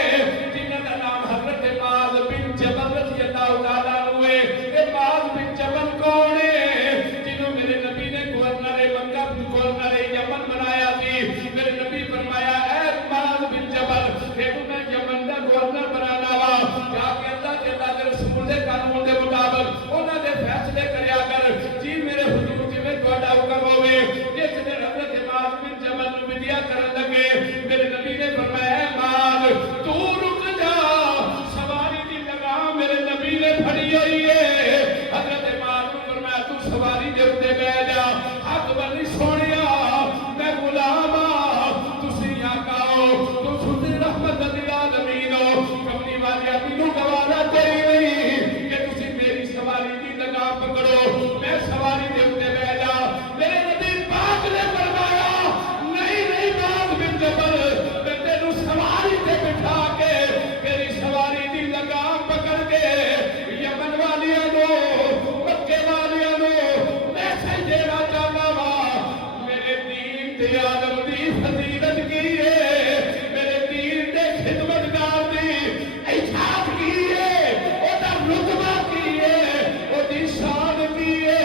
جنہاں دا نام حضرت معاذ بن جبل رضی اللہ تعالیٰ عنہ ہے۔ اے معاذ بن جبل کون ہے؟ جنہوں میرے نبی نے گورنر مکہ گورنر یمن بنایا تھی، میرے نبی فرمایا اے معاذ بن جبل تینوں میں یمن دا گورنر بنانا وا، جا کے اللہ کے اللہ کے رسول دے قانون دے مطابق انہاں دے فیصلے کریا کر، جی میرے حضور جی میں تہاڈا حکم ہوے۔ جس نے حضرت معاذ بن جبل نو ودیا کرن لگے، میرے نبی نے فرمایا اے معاذ تو رک جا، سواری دی لگام میرے نبی نے پھڑی ہوئی ہے۔ حضرت معاذ نے فرمایا تو سواری دے اوتے بیٹھ جا، ہاتھ بنی سونیا میں غلام ہاں، تسی آقا ہو، تسی رحمت للعالمین ہو، کملی والی مینوں گوارا کوئی نہیں کہ تسی میری سواری دی لگام پکڑو، میں سواری دے اوتے بیٹھ جا۔ میرے نبی پاک نے فرمایا نہیں معاذ بن جبل میں تینوں سواری تے بٹھا کے میری سواری دی لگام پکڑ کے یمن والیاں نو مکے والیاں نو ایسے دینا چاہتا وا، میرے دین تے عالم دی فضیلت کی ہے، میرے دین تے خدمتگار دی اطاعت کی ہے، او دا رتبہ کی ہے، او دی شان کی ہے۔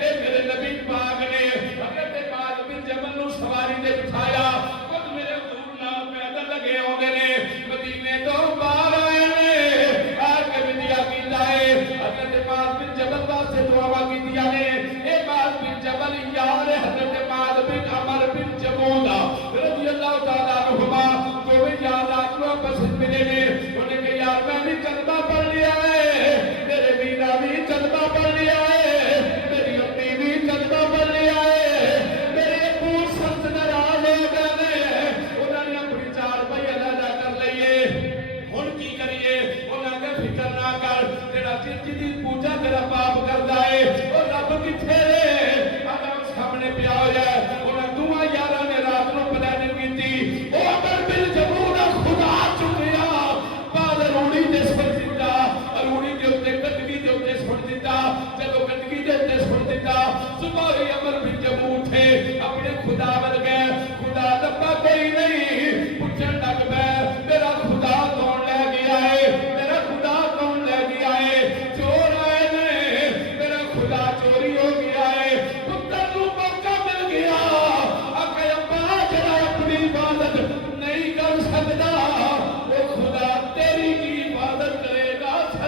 اے میرے نبی پاک نے حضرت معاذ بن جبل نو سواری تے بٹھایا، خود میرے حضور نال پیدل لگے ہوندے نے، مدینے تو باہر آئے نے، آ کے ودیا کیتا ہے، حضرت معاذ بن جبل واسطے دعا کیتیاں نے۔ اے معاذ بن جبل یار حضرت معاذ بن عمر بن جموع رضی اللہ تعالیٰ عنہما جو یار رات کو آپس میں ملے نے، انہیں کہ یار میں بھی کلمہ پڑھ لیا ہے، میرے بینا بھی کلمہ پڑھ لیا ہے، میری اپنی بھی کلمہ پڑھ لیا ہے، میرے ابو سخت ناراض ہو گئے نے، انہوں نے اپنی چار بھائی علیحدہ کر لئیے، ہن کی کریے؟ انہوں نے فکر نہ کر، تیرا جی پوجا تیرا باپ کردا ہے، اور رب کتھے رے؟ آدم سامنے پیا ہو جائے، انہوں دعا یاراں نے رات نو پلاننگ کیتی، او عمر بن جموع دا خدا چکیا، بعد روڑی جس پر زندہ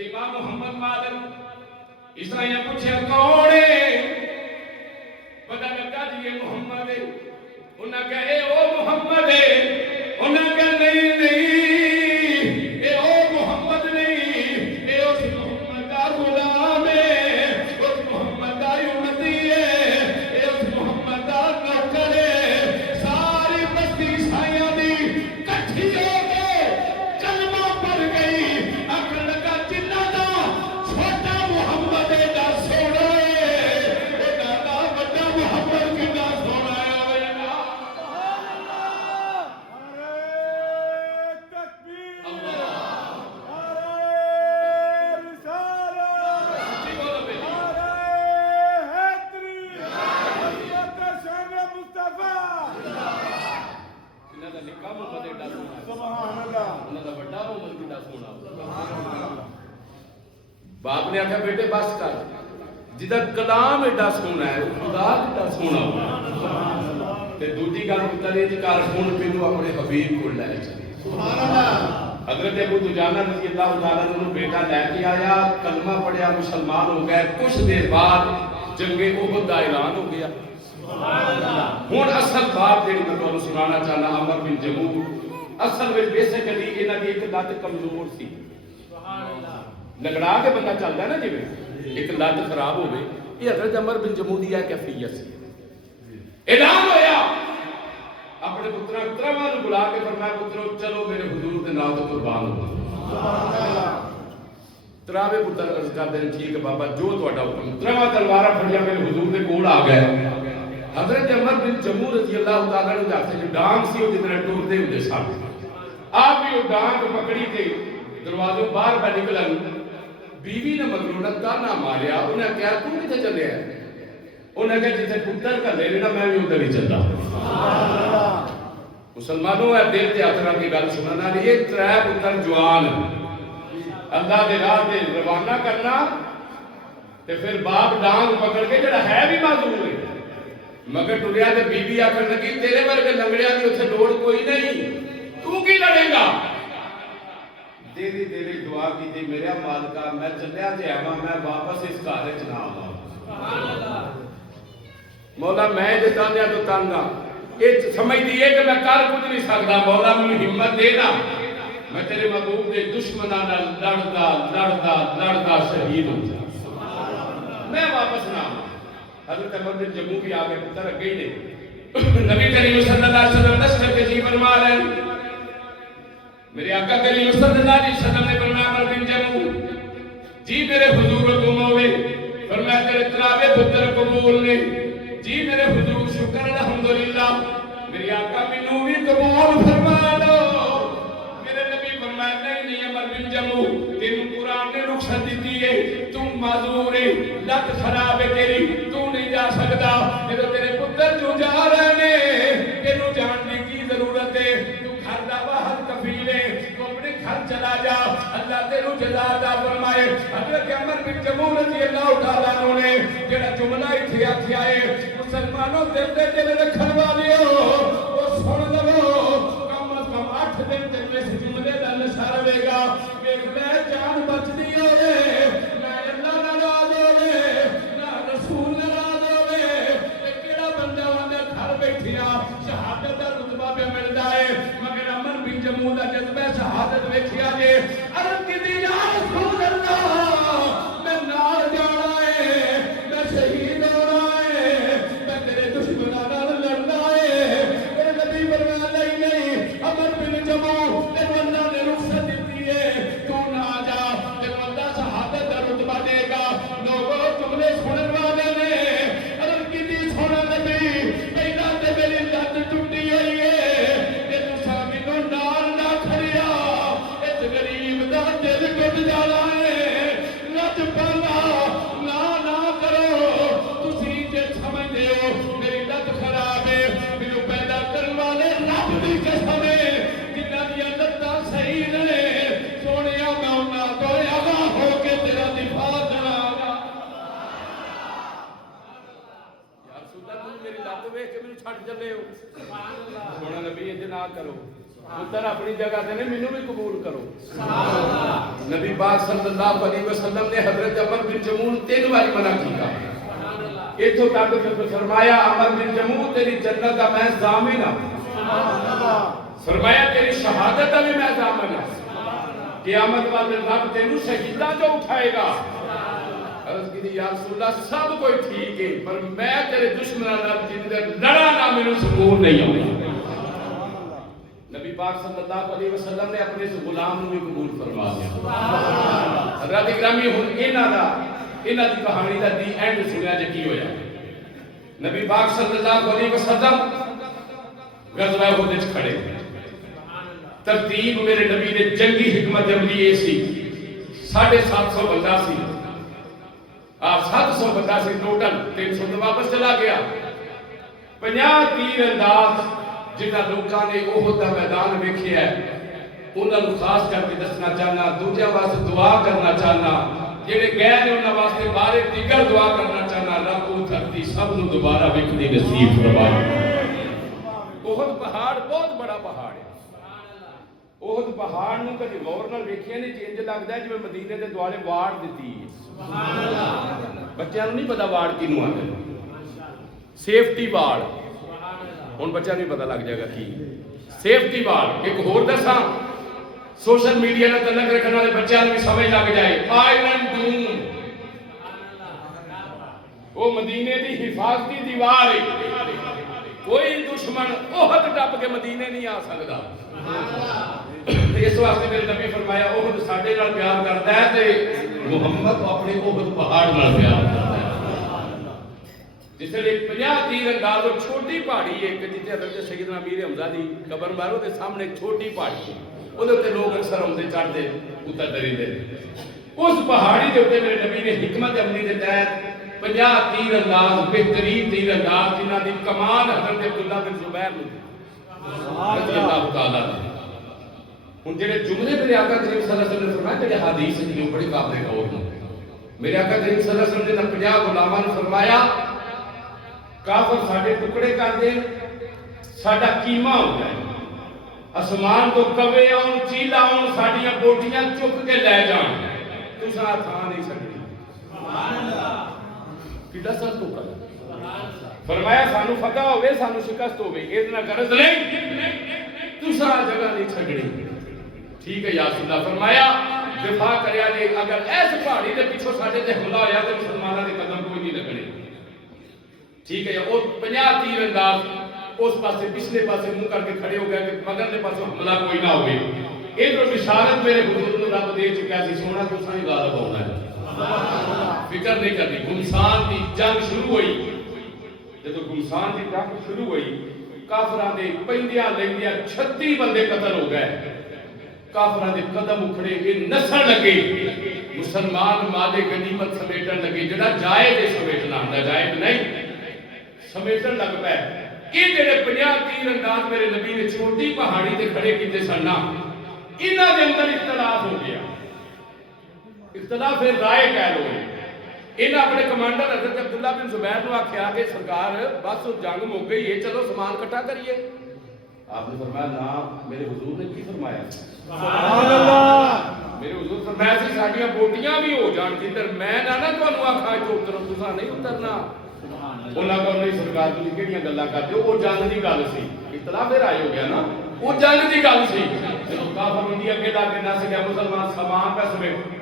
جدو امام محمد مالک عیسائیاں پوچھا کون ہے، پتہ لگا جی یہ محمد ہے، انہاں کہا اے او محمد ہے، انہاں کہا نہیں نہیں اے او محمد نہیں، اے اس محمد کا غلام ہے، اس محمد کا امتی ہے، اے اس محمد کا نوکر ہے۔ ساری بستی عیسائیاں دی کٹھی ہو کے کلمہ پڑھ گئی، آخر لگا جنہ دا چھوٹا محمد ایڈا سونا ہے، ایڈا دا بڑا محمد کتنا سونا ہے۔ باپ نے آخیا بیٹے بس کر، جدا کلام ایڈا سونا ہے خدا ایڈا سونا ہوا تے دوجی گل پتر یہ کر ہن پینو اپنے حبیب کو لے چلے۔ حضرت ابو دجانہ رضی اللہ تعالیٰ عنہ بیٹا لے کے آیا، کلمہ پڑھیا، مسلمان ہو گئے۔ کچھ دیر بعد جنگ احد کا اعلان ہو گیا۔ ہن اصل بات جہی میں تمہیں سنانا چاہنا عمر بن جموح اصل میں بیسیکلی انہاں دی ایک لت کمزور سی، لگڑا کے بندہ چلتا ہے نا جی ایک لت خراب ہو گئی، یہ حضرت عمر بن جموح دی ہے کیفیت سی۔ اعلان ہویا، اپنے پترا والوں بلا کے فرمایا پترو چلو میرے حضور کے نام تو قربان ہو۔ تراوے پتر عرض کرتے ہیں ٹھیک ہے بابا جو تہاڈا حکم۔ تراوا تلوار پھڑیا میرے حضور کے کول آ گئے۔ حضرت عمر بن جموح رضی اللہ تعالیٰ عنہ ہاتھ وچ ڈانگ سی، وہ جتنے ٹردے ہوندے سن، آپ بھی وہ ڈانگ پکڑی تے دروازوں باہر پہ نکلن، بیوی نے مگروں نے تانا ماریا، انہیں کہا تو کتنے چلے ہیں؟ انہیں کہا جتنے پتر کا لے لینا میں بھی ادھر ہی چلتا۔ مسلمانوں ہے دل تے ہاتھ رکھ کے گل سننا، یہ ترے پتر جوان اللہ دے راہ تے روانہ کرنا تے پھر باپ ڈانگ پکڑ کے جڑا ہے بھی معذور ہے مگر ٹریا تے بیوی آکھن لگی تیرے ورگے لنگڑیاں دی اوتھے لوڑ کوئی نہیں، تو کی لڑے گا؟ دیری دیری دعا کی تھی میرے مالکا میں چلیا تے آواں میں واپس اس گھر وچ نہ آواں۔ مولا میں جے تانیا تو تانگا یہ سمجھ دیئے کہ میں کر کچھ نہیں سکتا، مولا مجھے ہمت دینا میں تیرے محبوب دے دشمناں نال لڑدا لڑدا لڑدا شہید ہو جا، میں واپس نہ آواں۔ حضرت عمر بن جموح بھی آگے پتر اگے ہی نہیں، نبی کریم صلی اللہ علیہ وسلم دستر کے جی فرما رہے ہیں، میرے آقا کریم صلی اللہ علیہ وسلم نے فرمایا عمر بن جموح جی میرے حضور حکم ہوئے، فرمایا تیرے تراوے پتر قبول نے، جی میرے حضور شکر الحمدللہ، میرے آقا مینوں بھی قبول فرما لو۔ میرے نبی فرمایا نہیں عمر بن جموح تینوں قرآن نے رخصت دیتی ہے، تم معذور ہے، لت خراب ہے تیری، تو نہیں جا سکتا، جب تیرے پتر جو جا رہے ہیں تینوں جاننے کی ضرورت ہے، تو گھر دا باہر کفیل ہے، تو اپنے گھر چلا جا، اللہ تیروں جزا عطا فرمائے۔ حضرت عمر بن جموح رضی اللہ تعالیٰ عنہ نے جڑا جملہ اتھے آکھیا ہے مسلمانوں دل دے دل رکھن والیو وہ سن لو، کم از کم 8 دن تک اس جملے دا نشہ رہے گا، ویکھ لے جان بچدی ہوئے نہ اللہ ناراض ہوئے نہ رسول ناراض ہوئے، کیڑا بندہ اندر گھر بیٹھیا شہادت دا رتبہ پہ ملدا ہے، مگر عمر بن جموح دا جذبہ شہادت ویکھیا جے عرض کیتی یا رسول اللہ میں نال جانا ہے، میں شہید ہونا ہے، میں تیرے دشمناں نال لڑنا ہے۔ میرے نبی فرمایا نہیں عمر بن جموح تینوں اللہ نے رخصت دیتی ہے، تو نہ جا، تینوں اللہ شہادت کا رتبہ دے گا۔ لوگوں جملے سنن والے نے عرض کیتی سونا نبی پہلا تے میری لت ٹوٹی ہوئی ہے، تینوں سامنے نال نہ کھڑیا، اس غریب دا دل ٹوٹ جانا ہے، لت پالا نہ کرو، تسی جے سمجھدے ہو میری لت خراب ہے، مینوں پیدا کرن والے رب دی قسم ہے جنہاں دی لتاں صحیح نے، سونیا میں انہاں تو آگاہ ہو کے تیرا دفاع کراں گا۔ یا رسول اللہ تم میری لت ویکھ کے مینوں چھڈ چلے ہو، سبحان اللہ، سونا نبی انج نہ کرو، پتر اپنی جگہ تے نے مینوں بھی قبول کرو، سبحان اللہ۔ نبی پاک صلی اللہ علیہ وسلم نے حضرت عمر بن جمون 3 بار منع کیا اتوں تک کہ فرمایا عمر بن جمون تیری جنت کا میں ضامن ہوں، فرمایا تیری شہادت کا بھی میں ضامن ہوں، قیامت والے رب تینوں شہیداں جو اٹھائے گا۔ عرض کی یا رسول اللہ سب کوئی ٹھیک ہے پر میں تیرے دشمنوں نال جن دے لڑا نہ میرے سکون نہیں آتا۔ نبی پاک صلی اللہ علیہ وسلم نے اپنے اس غلام کو قبول فرما دیا۔ حضرات اکرامی ہن انہاں دی کہانی دا دی اینڈ سنیا جے کی ہویا۔ نبی پاک صلی اللہ علیہ وسلم غزوہ احد وچ کھڑے، ترتیب میرے نبی نے جنگی حکمت عملی یہ سی 750 بندہ سی، 700 بندہ سی ٹوٹل، 300 تو واپس چلا گیا۔ 50 تیر انداز جنہاں لوکاں نے احد دا میدان ویکھیا ہے انہاں نوں خاص کر کے دسنا چاہنا، دوجے واسطے دعا کرنا چاہنا، جڑے گئے نے انہاں واسطے بارے دیگر دعا کرنا چاہنا، رب وہ دھرتی سب نوں دوبارہ ویکھنے نصیب فرمائے۔ احد پہاڑ بہت بڑا پہاڑ ہے، احد پہاڑ نوں کدی غور نال ویکھیا نہیں جی انج لگدا ہے جویں مدینے دے دوالے واڑ دتی ہے۔ سبحان اللہ، بچیاں نوں نہیں پتہ واڑ کینوں آندے، سیفٹی واڑ، ہن بچہ نہیں پتہ لگ جائے گا کی سیفٹی واڑ۔ ایک ہور دساں سوشل میڈیا نال تعلق رکھنے والے بچیاں نوں بھی سمجھ لگ جائے، آئرن ڈوم وہ مدینے دی حفاظتی دیوار ہے، کوئی دشمن احد ٹپ کے مدینے نہیں آ سکتا۔ اس واسطے میرے نبی فرمایا احد ساڈے نال پیار کرتا ہے تے محمد اپنے احد پہاڑ نال پیار کرتا ہے۔ جس ویلے 50 تیر انداز اور چھوٹی پہاڑی ہے کہ جتنے حضرت سیدنا امیر حمزہ دی قبر مارو دے سامنے ایک چھوٹی پہاڑی ہے، اودے تے لوگ اکثر آندے چڑھدے اتر دریندے، اس پہاڑی دے اوپر میرے نبی نے حکمت عملی دے تحت 50 تیر انداز بہترین تیر انداز جنہاں دی کمان حضرت عبداللہ بن زبیر رضی اللہ تعالی عنہ۔ ہن جڑے جملے میرے آقا کریم صلی اللہ علیہ وسلم نے فرمایا کہ حدیث دی بڑی قابل غور ہے۔ میرے آقا کریم صلی اللہ علیہ وسلم نے 50 غلاماں نے فرمایا کافر ساڈے ٹکڑے کر دے ساڈا کیما ہوتا ہے، آسمان تو کوے آن چیلا آن ساڈیاں بوٹیاں چک کے لے جان، تساں تھا نہیں سکدی۔ سبحان اللہ، کڈا سخت حکم ہے۔ فرمایا سانو فتح ہوے سانو شکست ہوے اے نہ غرض نہیں تساں جگہ نہیں چھڈنی، ٹھیک ہے یا رسول اللہ۔ فرمایا دفاع کریا نے اگر ایس پہاڑی دے پیچھے ساڈے تے حملہ ہویا تے مسلماناں دے قدم کوئی نہیں لگنے، ٹھیک ہے۔ اور 50 تیر انداز اس پاسے پچھلے پاسے منہ کر کے کھڑے ہو گئے کہ مگر دے پاسوں حملہ کوئی نہ ہوئے۔ ادھر بشارت میرے حضور نے رب دے چکا سی سونا تساں ہی غالب ہونا ہے، فکر نہیں کرنی۔ گمسان دی جنگ شروع ہوئی، جب گمسان دی جنگ شروع ہوئی کافراں دے پیندیاں لیندیاں 36 بندے قتل ہو گئے، کافراں دے قدم اکھڑے اے نسن لگے، مسلمان مال غنیمت سمیٹن لگے، جڑا جائز ہے سمیٹنا، ناجائز نہیں سمیٹن لگ پے۔ یہ جڑے 50 تیر انداز میرے نبی نے چھوٹی پہاڑی تے کھڑے کیتے سن نا، انہاں دے اندر اختلاف ہو گیا، اختلاف رائے کہہ لو۔ انہاں اپنے کمانڈر حضرت عبداللہ بن زبیر نو آکھیا کہ سرکار بس جنگ مک گئی ہے، چلو سامان اکٹھا کریے۔ آپ نے فرمایا نا، میرے حضور نے کی فرمایا؟ سبحان اللہ، میرے حضور فرمایا سی ساڈیاں بوٹیاں بھی ہو جان جدھر میں نہ تانوں آکھاں کہ اترو تساں نہیں اترنا۔ انہاں کہا نہیں سرکار تسی کہڑیاں گلاں کرتے ہو، وہ جنگ دی گل سی، اختلاف رائے ہو گیا نا، وہ جنگ دی گل سی۔ جدوں کافر منڈی اگے لا کے نس گیا مسلمان سامان پہ سمیٹ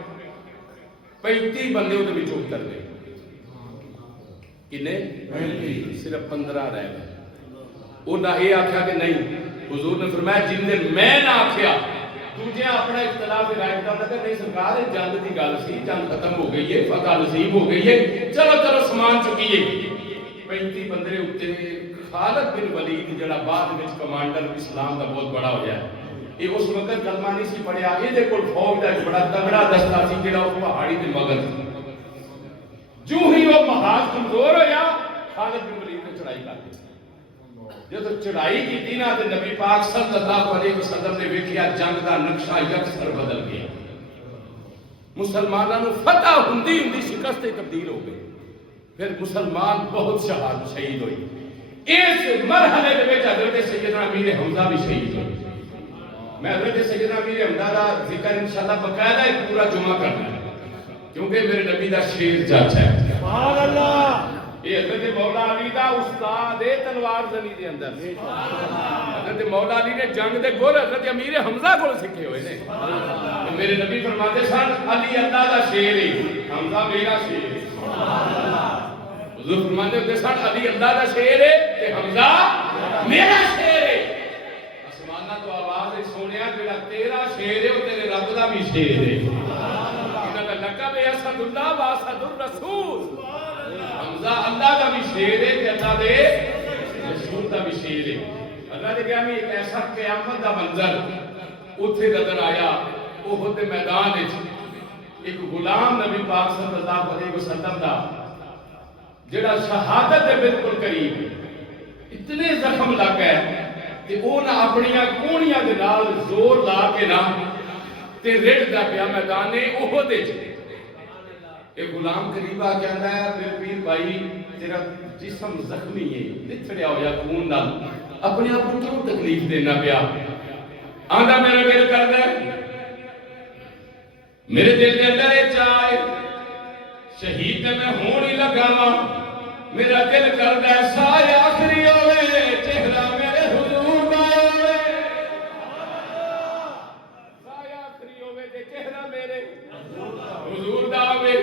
35 بندے وہ اتر گئے، کنے صرف 15 رہ گئے۔ انہاں یہ آخیا کہ نہیں، حضور نے فرمایا جن نے میں نہ آخیا دوجے اپنا اختلاف رائے کا لگا نہیں سرکار جنگ کی گل سی، جنگ ختم ہو گئی ہے، فتح نصیب ہو گئی ہے، چلو چلو سامان چکیے۔ 35 بندے اتنے خالد بن ولید جڑا بعد میں کمانڈر اسلام کا بہت بڑا ہو گیا، یہ اس وقت کلمہ نہیں سی پڑھیا، یہ کول فوج کا بڑا تگڑا دستہ سی جڑا اس پہاڑی دے مگر جو ہی وہ محاذ کمزور ہویا خالد بن ولید نے چڑھائی کر دی۔ جب چڑھائی کی تھی نا تو نبی پاک صلی اللہ علیہ وسلم نے ویکھیا جنگ دا نقشہ یکسر بدل گیا، مسلمانوں نے فتح ہوندی ہوندی شکست تبدیل ہو گئی، پھر مسلمان بہت شہید ہوئی۔ اس مرحلے دے وچ حضرت سیدنا امیر حمزہ بھی شہید ہوئے۔ میں حضرت سیدنا امیر حمزہ کا ذکر انشاءاللہ باقاعدہ ایک پورا جمعہ کرنا ہے کیونکہ میرے نبی دا شیر جچ ہے سبحان اللہ یہ حضرت مولا علی دا استاد ہے تلوار زنی دے اندر حضرت مولا علی نے جنگ دے گول حضرت امیر حمزہ کو سکھے ہوئے نے میرے نبی فرماتے سن علی اللہ دا شیر ہے حمزہ میرا شیر ہے حضور فرماتے ہوتے سن علی اللہ دا شیر ہے تے حمزہ میرا شیر ہے آسمانہ تو آواز ہے سونیا جڑا تیرا شیر ہے وہ تیرے رب دا بھی شیر ہے انہاں دا لقب ہے اسد اللہ و اسد الرسول حمزہ اللہ دا بھی شیر ہے تے اللہ دے رسول دا بھی شیر ہے اللہ دے گرامی ایک ایسا قیامت دا منظر اتھے نظر آیا احد دے میدان وچ ایک غلام نبی پاک صلی اللہ علیہ وسلم دا جڑا شہادت دے بالکل قریب اتنے زخم لگ گئے کہ وہ نہ اپنی کونیاں دے نال زور لا کے نہ تے رڑدا پیا میدان احد وچ ایک غلام قریب آ کے آندا ہے میرے پیر بھائی تیرا جسم زخمی ہے نتھڑیا ہویا خون نال اپنے آپ کو کیوں تکلیف دینا پیا آندا میرا دل کردا ہے میرے دل کے اندر یہ چاہے شہید میں ہون ہی لگا میرا دل کردا ہے سایہ آخری ہوئے چہرہ میرے حضور دا ہوئے سایہ آخری ہوئے چہرہ میرے حضور دا ہوئے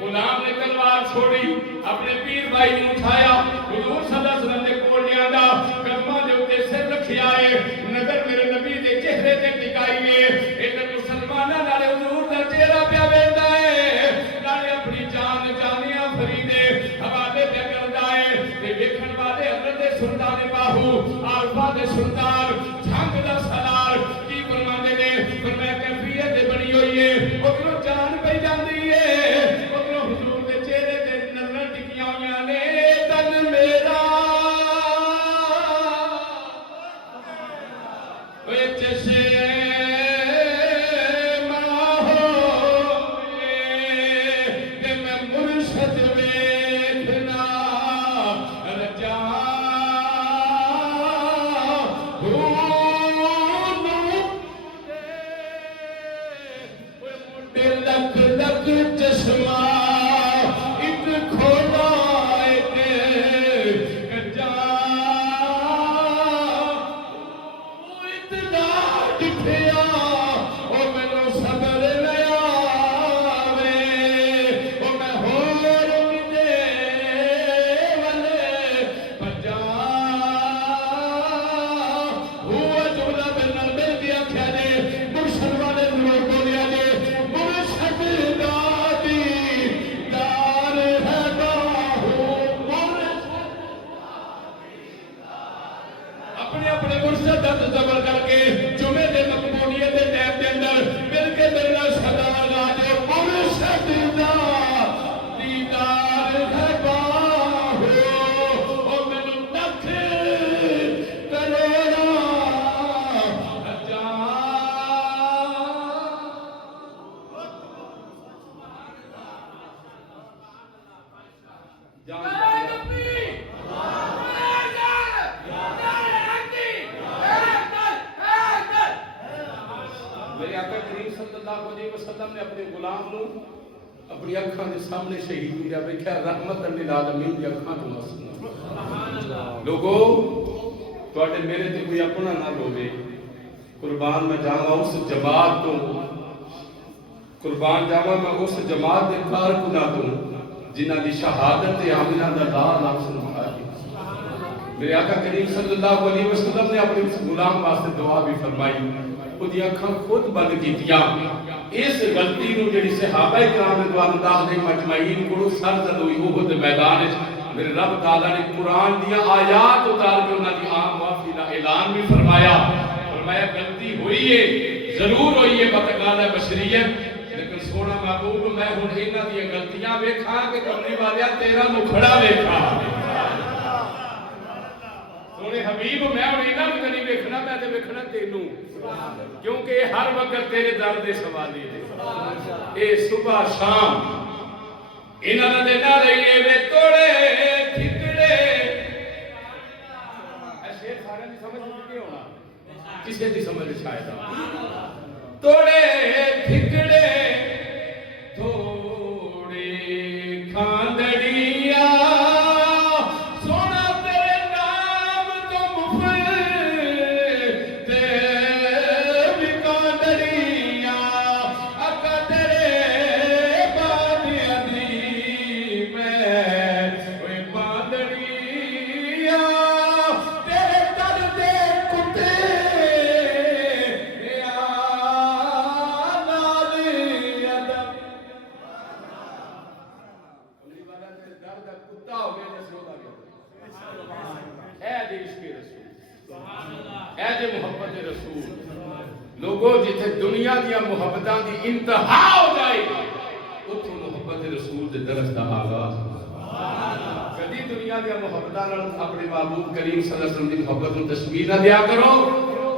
غلام نے تلوار چھوڑی اپنے پیر بھائی نے اٹھایا حضور صلی اللہ علیہ وسلم نے کول لیا دا قدماں دے اوتے سر رکھیا ہے نظر میرے نبی دے چہرے تے ٹکائی ہے ادھر مسلماناں نال حضور دا چہرہ پیا ویندا ہے نالے اپنی جان جانیاں فریدے حوالے پہ کردا ہے تے ویکھن والے حضرت سلطان باہو عارفہ دے سلطان جھنگ دا سالار کی فرماندے نے فرمایا کیفیت بنی ہوئی ہے اوتھوں جان پئی جاندی ہے اوتھوں حضور دے چہرے تے نظر ٹکیاں ہوئیاں نے تن میرا وچ سے اپنی اکھاں دے سامنے شہید ہو گیا ویکھیا رحمت للعالمین دی اکھاں تو مسنا لوگو تواڈے میرے تے کوئی اپنا نہ ہوے قربان میں جاواں اس جماعت تو قربان جاواں میں اس جماعت دے کارکناں تو جنہاں دی شہادت تے آمنہ دا لا لفظ سنایا میرے آقا کریم صلی اللہ علیہ وسلم نے اپنے غلام واسطے دعا بھی فرمائی خود اکھاں خود بند کیتیاں اس غلطی نو جڑی صحابہ کرام رضوان اللہ علیہم اجمعین کو سرزد ہوئی احد میدان وچ میرے رب تعالی نے قرآن دیا آیات اتار کے انہاں دی عام معافی دا اعلان بھی فرمایا غلطی ہوئی ہے ضرور ہوئی ہے بتقاض بشریت لیکن سونا محبوب میں ہن انہاں دی غلطیاں ویکھاں کہ کملی والیا تیرا مکھڑا ویکھاں سونے حبیب میں ہن انہاں نوں نہیں ویکھنا میں تے ویکھنا تینوں کیونکہ ہر وقت تیرے در دے سوالی دے اے صبح شام انہاں دے نعرے وے توڑے ٹھکڑے اے شیر سارے دی سمجھ نہیں ہونا کسے دی سمجھ شاید توڑے ٹھکڑے تھوڑے کھاندڑیا سونا تیرے نام تو مفت بھی کھاندڑیا اکا تیرے بعد ادھی میں کوئی باندڑیا تیرے در دے کتے محبت رسول لوگوں جتھے دنیا دیا محبتاں دی انتہا ہو جائے اتھوں محبت رسول دے درس دا آغاز کدی دنیا دیا محبتاں نال اپنے محبوب کریم صلی اللہ علیہ وسلم دی محبت نوں تشبیہ نہ دیا کرو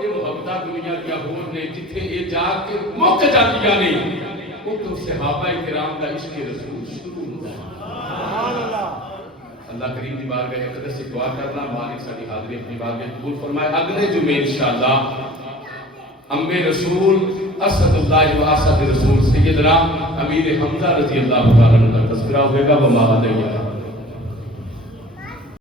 یہ محبتاں دنیا دیا ہور نے جتھے یہ جا کے مک جاندیاں نہیں اتھوں صحابہ کرام دا عشق رسول شروع ہوندا ہے سبحان اللہ اللہ کریم دی بارگاہ اقدس سے دعا کرنا مالک ساری حاضری اپنی بارگاہ قبول فرمائے اگلے جمعے انشاءاللہ ام رسول اسد اللہ و اسد رسول سیدنا امیر حمزہ رضی اللہ تعالی عنہ کا تذکرہ ہوگا وما علیہ